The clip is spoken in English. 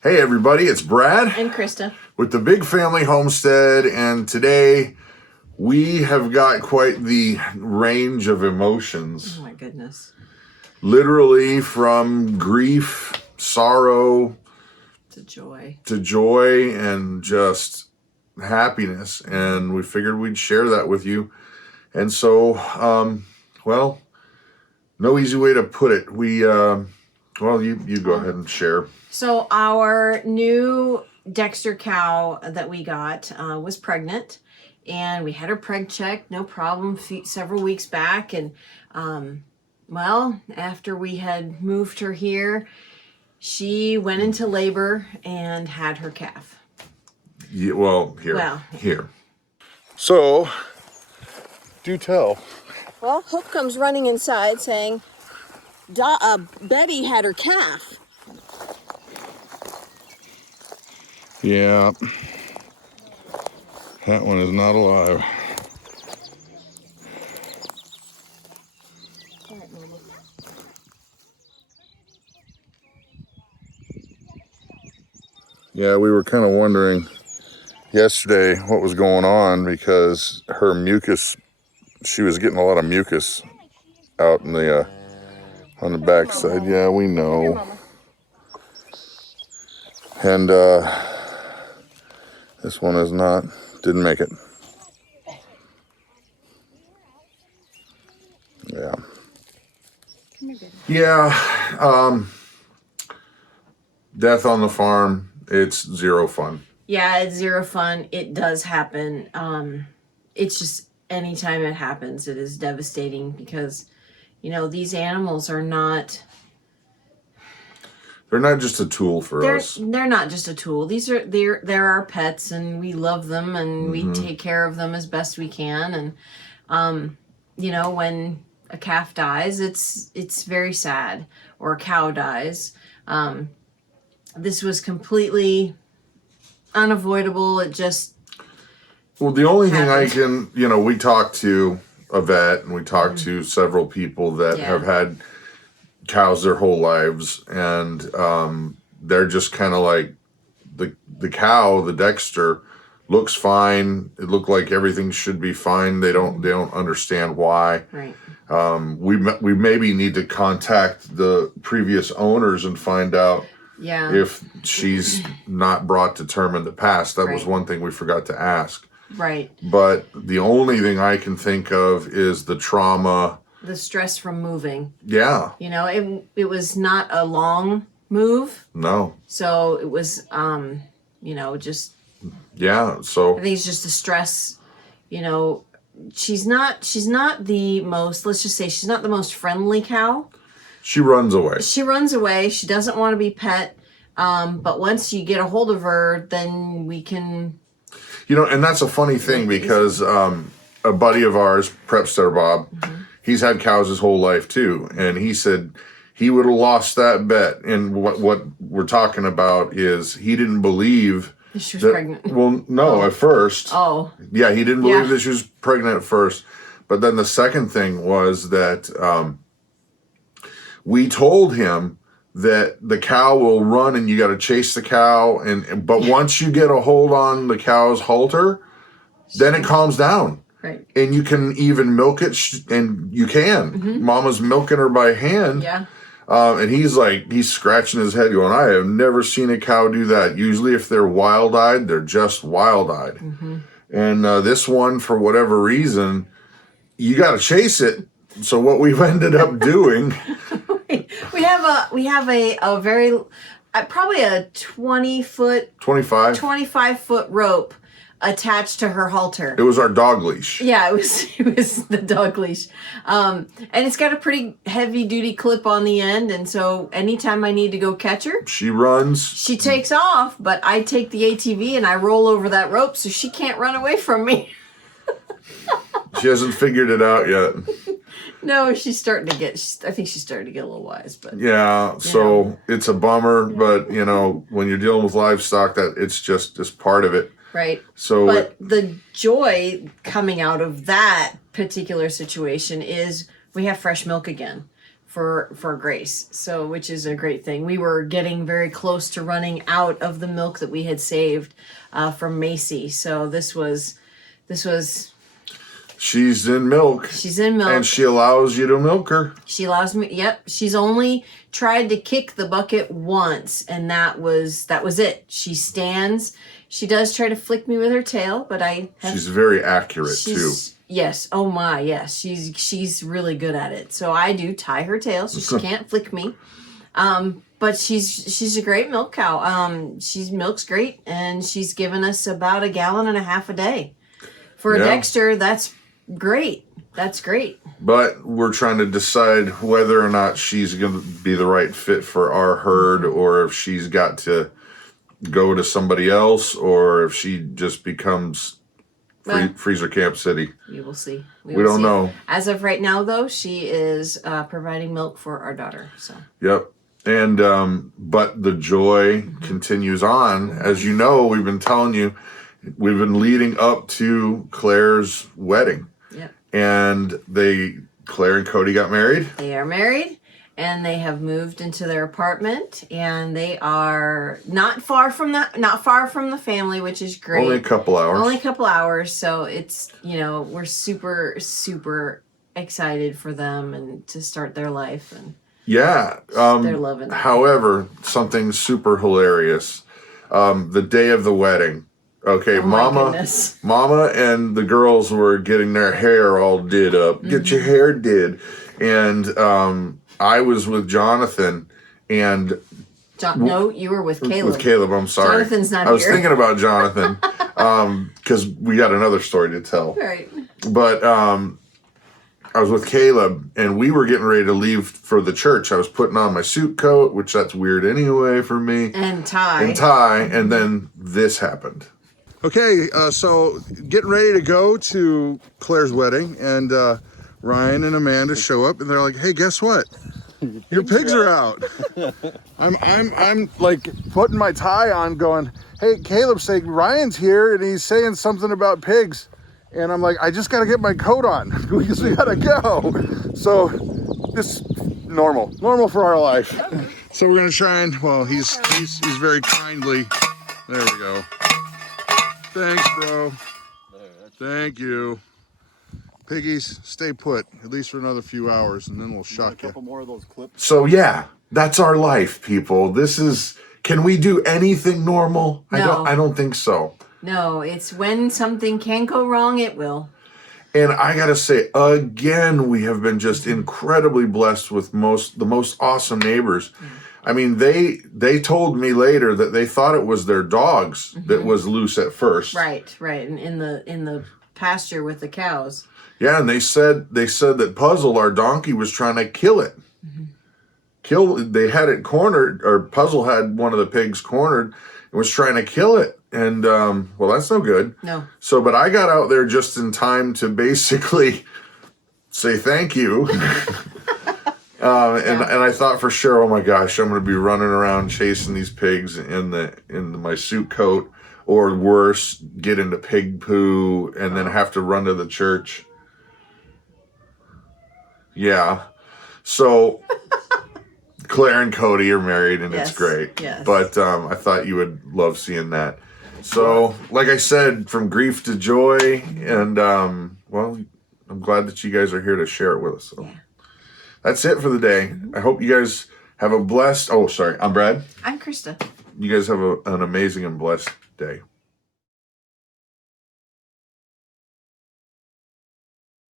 Hey everybody, it's Brad and Christa with the Big Family Homestead, and today we have got quite the range of emotions. Oh my goodness. Literally from grief, sorrow, to joy and just happiness, and we figured we'd share that with you. And so, well, no easy way to put it. You go ahead and share. So our new Dexter cow that we got was pregnant, and we had her preg checked, no problem, several weeks back. And well, after we had moved her here, she went into labor and had her calf. Yeah, here. So, do tell. Well, Hope comes running inside saying, Betty had her calf. Yeah, that one is not alive. All right, Mama. Yeah, we were kind of wondering yesterday what was going on because her mucus, she was getting a lot of mucus out in the on the backside. Yeah, we know. And this one didn't make it. Yeah. Yeah. Death on the farm, it's zero fun. Yeah, it's zero fun. It does happen. It's just anytime it happens, it is devastating because, you know, these animals are not... They're not just a tool for us. They're not just a tool. They're our pets, and we love them, and we take care of them as best we can. And you know, when a calf dies, it's very sad, or a cow dies. This was completely unavoidable. It just the only thing I can, we talked to a vet, and we talked to several people that have had cows their whole lives, and they're just kind of like the cow, the Dexter, looks fine. It looked like everything should be fine. They don't understand why. Right. We maybe need to contact the previous owners and find out if she's not brought to term in the past. That was one thing we forgot to ask. Right. But the only thing I can think of is the trauma, the stress from moving. Yeah. You know, it was not a long move. No. So it was, just... Yeah, so... I think it's just the stress, she's not the most, let's just say, she's not the most friendly cow. She runs away. She doesn't want to be pet. But once you get a hold of her, then we can... and that's a funny thing because a buddy of ours, Prepster Bob, he's had cows his whole life too, and he said he would have lost that bet. And what we're talking about is he didn't believe she was pregnant. Well, no, at first. Oh. Yeah, he didn't believe that she was pregnant at first. But then the second thing was that we told him that the cow will run and you got to chase the cow, but once you get a hold on the cow's halter, then it calms down. Right. And you can even milk it, and you can. Mama's milking her by hand. Yeah. And he's scratching his head going, I have never seen a cow do that. Usually if they're wild-eyed, they're just wild-eyed. And this one, for whatever reason, you got to chase it. So what we've ended up doing... we have a very, probably a 25 foot rope attached to her halter. It was our dog leash. Yeah, it was the dog leash. And it's got a pretty heavy duty clip on the end, and so anytime I need to go catch her, she runs. She takes off, but I take the ATV and I roll over that rope so she can't run away from me. She hasn't figured it out yet. No, she's starting to get, I think she's starting to get a little wise, but. Yeah, so it's a bummer, but when you're dealing with livestock, that it's just part of it. Right. But the joy coming out of that particular situation is we have fresh milk again for Grace. So, which is a great thing. We were getting very close to running out of the milk that we had saved from Macy. So this was. She's in milk. She's in milk. And she allows you to milk her. She allows me. Yep. She's only tried to kick the bucket once, and that was it. She stands. She does try to flick me with her tail, but she's very accurate too. Yes. Oh my. Yes. She's really good at it. So I do tie her tail so she can't flick me. But she's a great milk cow. She milks great, and she's given us about 1.5 gallons a day. For a Dexter, that's great. That's great. But we're trying to decide whether or not she's going to be the right fit for our herd, or if she's got to go to somebody else, or if she just becomes Freezer Camp City. We will see. We don't know. As of right now, though, she is providing milk for our daughter. So. Yep. And but the joy continues on. As you know, we've been telling you, we've been leading up to Claire's wedding. Yep. And Claire and Cody got married. They are married, and they have moved into their apartment, and they are not far from the family, which is great. Only a couple hours. So it's, we're super, super excited for them and to start their life, and yeah, they're loving it. However, something super hilarious. The day of the wedding. Okay, Mama and the girls were getting their hair all did up. Get your hair did. And I was with Jonathan and... No, you were with Caleb. With Caleb, I'm sorry. Jonathan's not here. I was thinking about Jonathan because we got another story to tell. Right. But I was with Caleb, and we were getting ready to leave for the church. I was putting on my suit coat, which that's weird anyway for me. And tie. And then this happened. Okay, so getting ready to go to Claire's wedding, and Ryan and Amanda show up, and they're like, "Hey, guess what? Your pigs are out." I'm like putting my tie on, going, "Hey, Caleb's saying Ryan's here, and he's saying something about pigs," and I'm like, "I just got to get my coat on because we gotta go." So this normal for our life. So we're gonna try and he's very kindly. There we go. Thanks, bro. Thank you. Piggies, stay put, at least for another few hours, and then we'll shock you. A couple more of those clips. So yeah, that's our life, people. Can we do anything normal? No. I don't think so. No, it's when something can go wrong, it will. And I gotta say, again, we have been just incredibly blessed with the most awesome neighbors. I mean, they told me later that they thought it was their dogs that was loose at first. Right, and in the pasture with the cows. Yeah, and they said that Puzzle, our donkey, was trying to kill it. They had it cornered, or Puzzle had one of the pigs cornered and was trying to kill it. And that's no good. No. So, but I got out there just in time to basically say thank you. And I thought for sure, oh my gosh, I'm going to be running around chasing these pigs in my suit coat, or worse, get into pig poo and then have to run to the church. Yeah. So Claire and Cody are married, and it's great. Yes. But I thought you would love seeing that. So, like I said, from grief to joy, and I'm glad that you guys are here to share it with us. So. Yeah. That's it for the day. I hope you guys have a blessed... Oh, sorry. I'm Brad. I'm Christa. You guys have an amazing and blessed day.